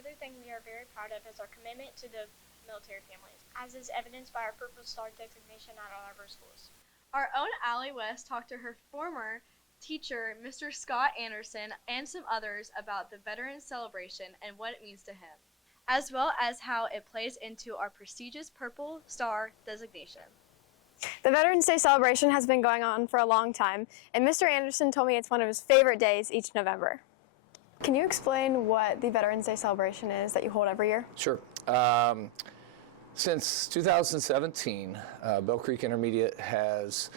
Another thing we are very proud of is our commitment to the military families, as is evidenced by our Purple Star designation at all of our schools. Our own Allie West talked to her former teacher, Mr. Scott Anderson, and some others about the Veterans Celebration and what it means to him, as well as how it plays into our prestigious Purple Star designation. The Veterans Day celebration has been going on for a long time, and Mr. Anderson told me it's one of his favorite days each November. Can you explain what the Veterans Day celebration is that you hold every year? Sure. Since 2017, Bell Creek Intermediate has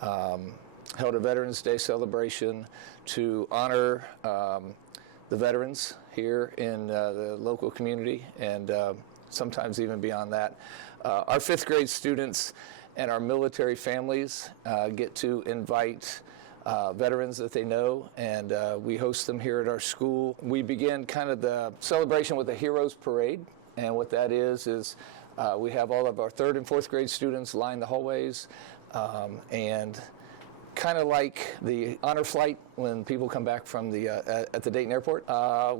held a Veterans Day celebration to honor the veterans here in the local community, and sometimes even beyond that. Our fifth grade students and our military families get to invite veterans that they know, and we host them here at our school. We begin kind of the celebration with a Heroes Parade, and what that is we have all of our third and fourth grade students line the hallways, and kind of like the honor flight when people come back from the at the Dayton airport.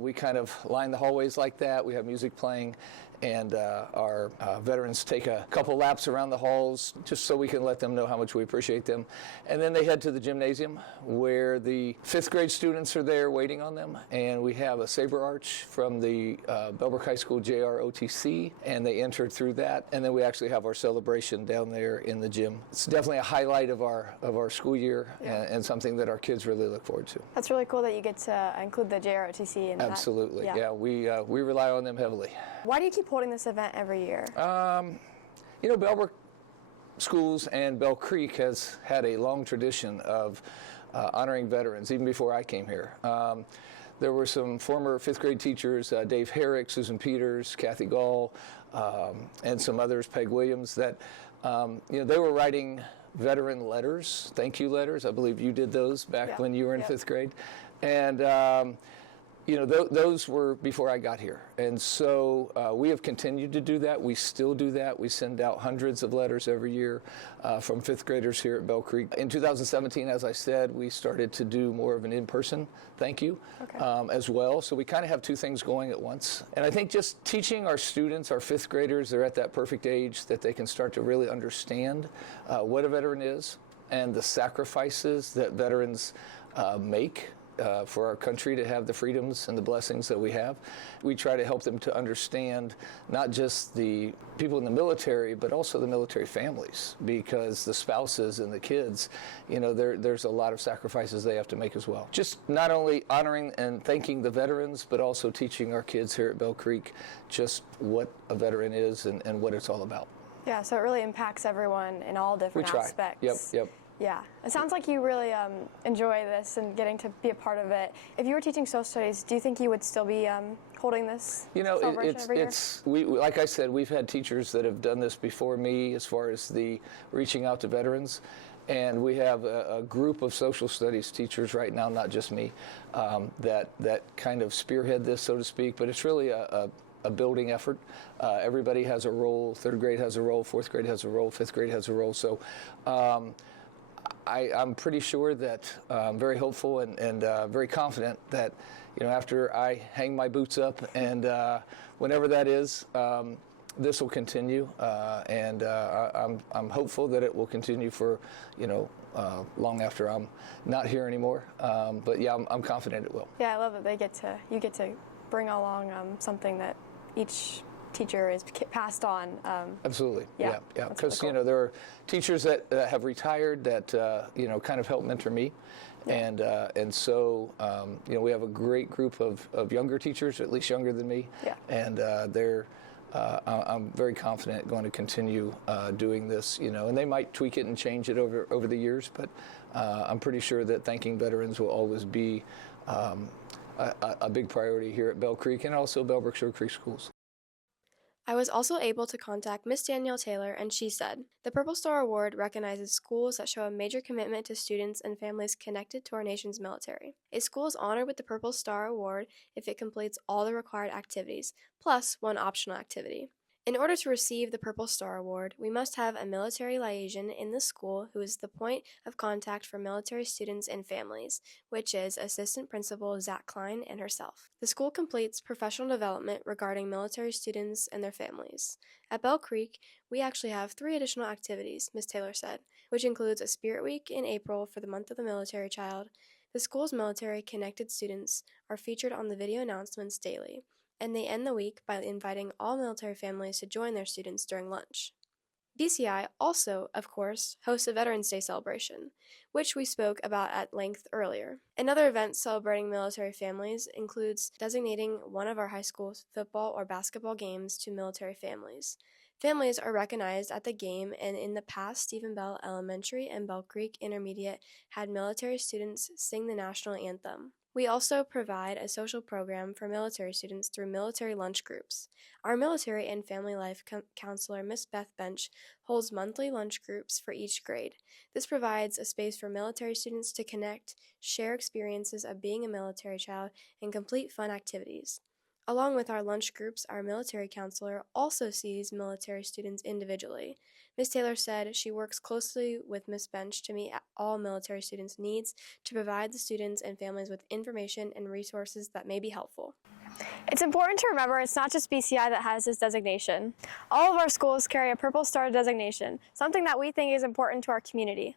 We kind of line the hallways like that. We have music playing, and our veterans take a couple laps around the halls just so we can let them know how much we appreciate them. And then they head to the gymnasium where the fifth grade students are there waiting on them, and we have a saber arch from the Bellbrook High School JROTC, and they enter through that, and then we actually have our celebration down there in the gym. It's definitely a highlight of our school year, and something that our kids really look forward to. That's really cool that you get to include the JROTC in that. Absolutely, yeah. We rely on them heavily. Why do you keep holding this event every year? You know, Bellbrook Schools and Bell Creek has had a long tradition of honoring veterans, even before I came here. There were some former fifth grade teachers, Dave Herrick, Susan Peters, Kathy Gall, and some others, Peg Williams, that they were writing veteran letters, thank you letters. I believe you did those back when you were in fifth grade. And those were before I got here. And so we have continued to do that. We still do that. We send out hundreds of letters every year from fifth graders here at Bell Creek. In 2017, as I said, we started to do more of an in-person thank you as well. So we kind of have two things going at once. And I think just teaching our students, our fifth graders, they're at that perfect age that they can start to really understand what a veteran is and the sacrifices that veterans make for our country to have the freedoms and the blessings that we have. We try to help them to understand not just the people in the military, but also the military families, because the spouses and the kids, there's a lot of sacrifices they have to make as well. Just not only honoring and thanking the veterans, but also teaching our kids here at Bell Creek just what a veteran is and what it's all about. Yeah, so it really impacts everyone in all different aspects. Yep. Yeah, it sounds like you really enjoy this and getting to be a part of it. If you were teaching social studies, do you think you would still be holding this celebration every year? Like I said, we've had teachers that have done this before me as far as the reaching out to veterans. And we have a group of social studies teachers right now, not just me, that kind of spearhead this, so to speak. But it's really a building effort. Everybody has a role. Third grade has a role. Fourth grade has a role. Fifth grade has a role. So I'm pretty sure that I'm very hopeful and very confident that after I hang my boots up and whenever that is, this will continue, and I'm hopeful that it will continue for long after I'm not here anymore. But yeah, I'm confident it will. Yeah, I love that you get to bring along something that each teacher is passed on. Absolutely, yeah. Because really cool. there are teachers that have retired that kind of help mentor me, and so we have a great group of younger teachers, at least younger than me, and I'm very confident going to continue doing this, and they might tweak it and change it over the years, but I'm pretty sure that thanking veterans will always be a big priority here at Bell Creek and also Bellbrook-Sugarcreek schools. I was also able to contact Miss Danielle Taylor, and she said, "The Purple Star Award recognizes schools that show a major commitment to students and families connected to our nation's military. A school is honored with the Purple Star Award if it completes all the required activities, plus one optional activity. In order to receive the Purple Star Award, we must have a military liaison in the school who is the point of contact for military students and families, which is Assistant Principal Zach Klein and herself. The school completes professional development regarding military students and their families. At Bell Creek, we actually have 3 additional activities, Ms. Taylor said, which includes a Spirit Week in April for the month of the military child. The school's military-connected students are featured on the video announcements daily, and they end the week by inviting all military families to join their students during lunch. BCI also, of course, hosts a Veterans Day celebration, which we spoke about at length earlier. Another event celebrating military families includes designating one of our high school's football or basketball games to military families. Families are recognized at the game, and in the past, Stephen Bell Elementary and Bell Creek Intermediate had military students sing the national anthem. We also provide a social program for military students through military lunch groups. Our military and family life counselor, Miss Beth Bench, holds monthly lunch groups for each grade. This provides a space for military students to connect, share experiences of being a military child, and complete fun activities. Along with our lunch groups, our military counselor also sees military students individually. Ms. Taylor said she works closely with Ms. Bench to meet all military students' needs to provide the students and families with information and resources that may be helpful. It's important to remember it's not just BCI that has this designation. All of our schools carry a Purple Star designation, something that we think is important to our community.